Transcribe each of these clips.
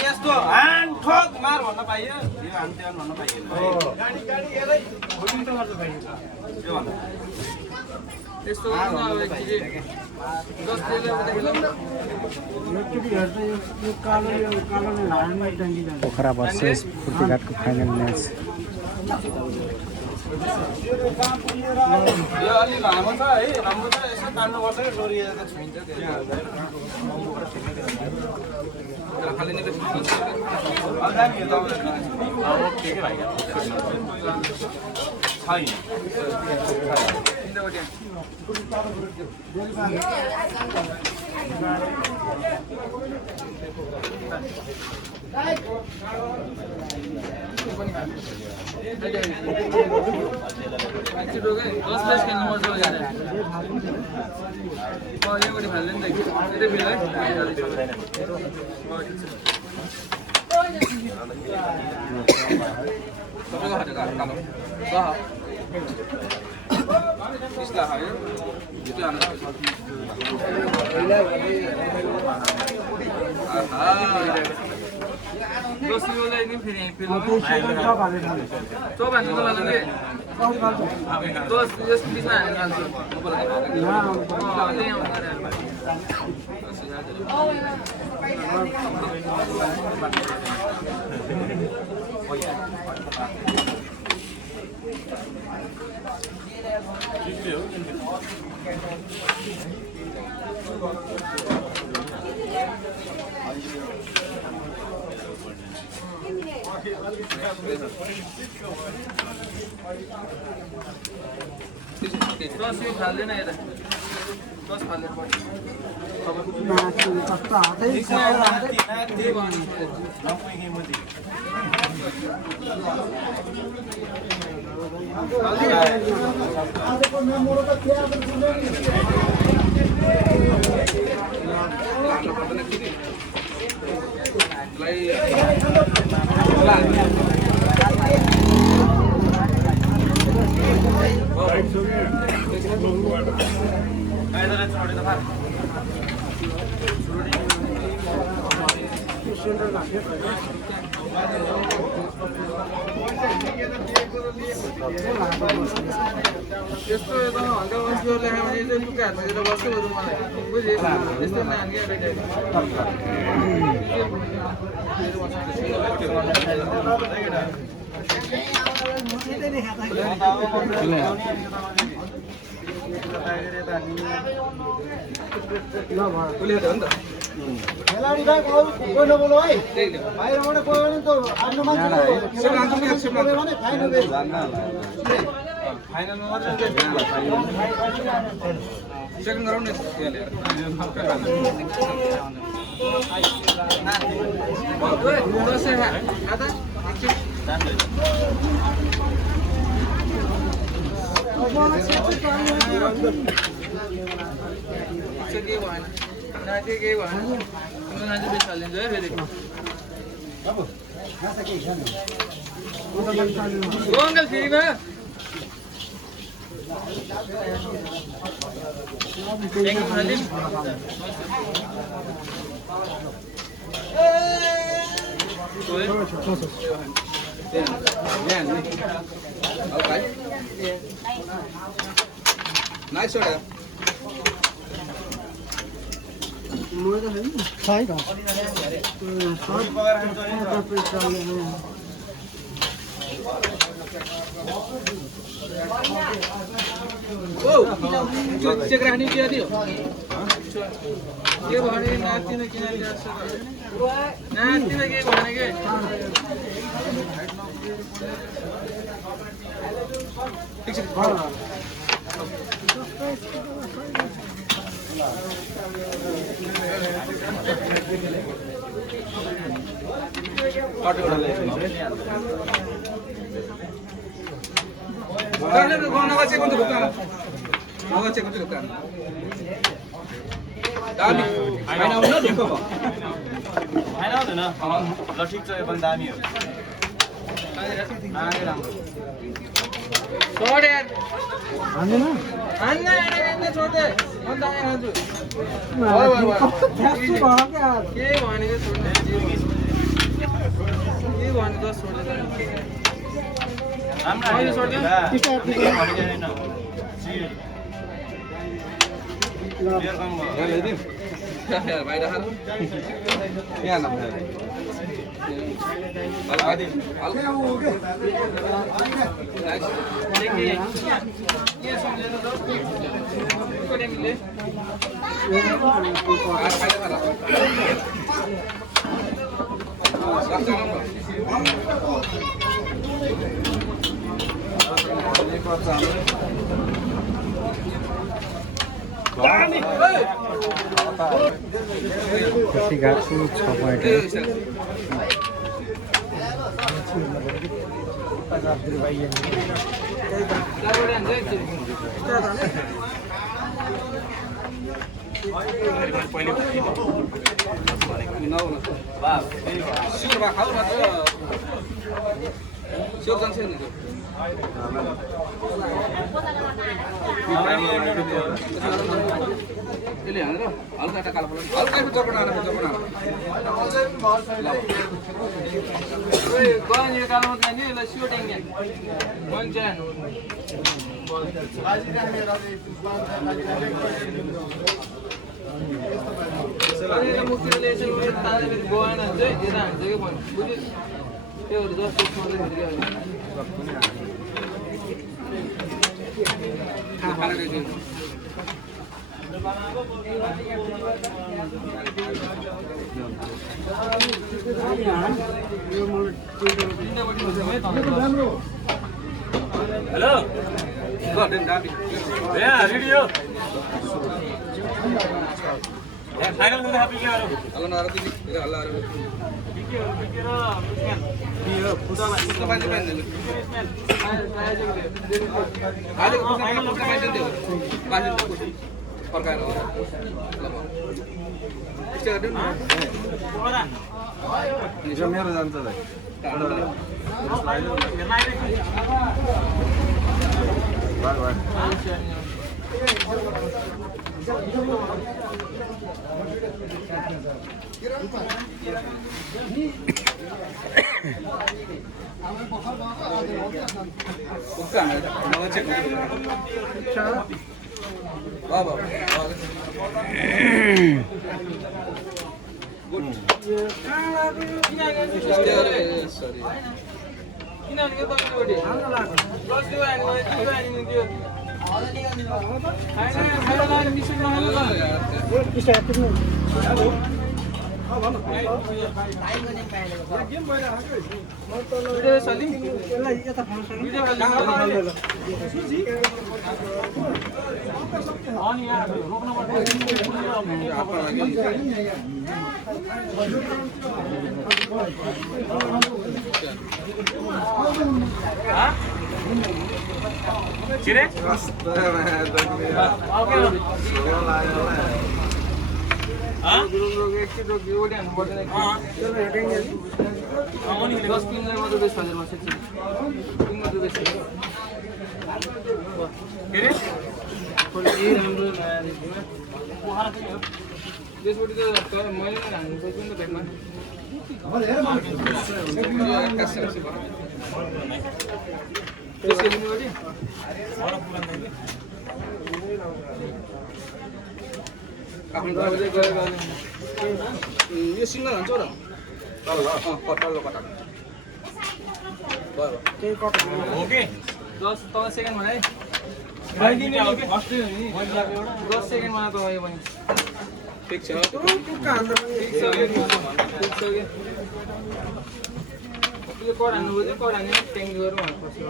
यस्तो हान ठोक मार भन्न पाइयो यो हान्थ्यो भन्न पाइएन गाडी गाडी हेरै होटिङ त गर्छ भाइ के भन्नु त्यस्तो अब एकचोटि जसले यो कालोले लाडमै टाङ्गी जान्छ पोखरा भर्सेस फुर्तीघाटको फाइनल म्याच यो अलि लामो छ है राम्रो छ यसो काट्नुपर्छ कि डोरी त छुइन्छ खाली नै दामी हो तपाईँको ठिकै भाइ त्यस्तो एकदम हल्का वस्तुहरू लेखायो भने चाहिँ टुक्का हाततिर बस्छु मलाई बुझे त्यस्तो नानी खेलाडी भाइ कोही नबोलो है बाहिरबाट गयो भने त आफ्नो मान्छे फाइनलमा मात्रै सेकेन्ड गराउँ न केही भएन मान्छे बेच हालिदिन्छ है फेरि अङ्कल फ्रीमा नाइस शॉट है चेक रानी क्या दियो के भने नाति न किन ल्याछ नाति न के भने के ठीक छ ठिक छ यो पनि दामी हो राम्रो छोड यार हान्दैन हान्न यार छोड दे म त यहाँ खान्छु फ्याक्छु भयो क्या के भनेको छोड्ने के भनेको छोड्ने मैले छोड्दियो बाहिर खानु यहाँ न घाटको 6 पोइन्ट त्यसले हानेर हल्का एउटा कालो फल हल्का चपडा ओए गन यो कालो मत नि ल सियो टेङ्गे मन्छ अनि मुखले यसो ताले गोएन हुन्छ यता हान्छ के भन्नु बुझ्यो त्योहरु जस्तो छोड्दै फेरि खाना दिनु हेलो गर्दैन दाबी यहाँ रेडियो फाइनल गर्दा पिक्लेहरु हल्ला नगर दिदी हल्ला अरे मेरो जान्छ चिरे यो सिङ्गल हुन्छ र तल्लो कटा ओके 10 सेकेन्ड भने 10 सेकेन्ड मा त भयो भने ठीक छ यो कर हान्नु भयो कर हान्ने टेङ्ग गरौँ पछि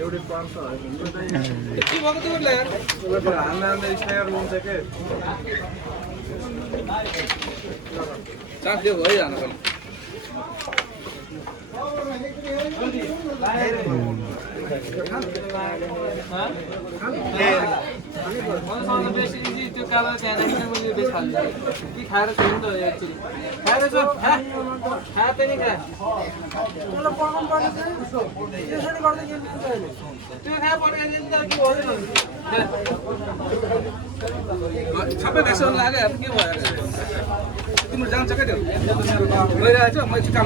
एउटै पार्छ के भएको त्यो यार हान्दा स्नायर हुन्छ के चान्स दियो भइहाल्नु पनि मलाई बेसी त्यो कालो त्यहाँ राखेर मैले बेस खाल्छु कि खाएर छु नि त एक्चुअली खाएर छु खा पनि खा त्यो खा पड्काइदियो नि त के भयो सबै भ्याक्सिन लाग्यो के भयो तिम्रो जान्छ क्या त्यो गइरहेको छ म एकछिन काम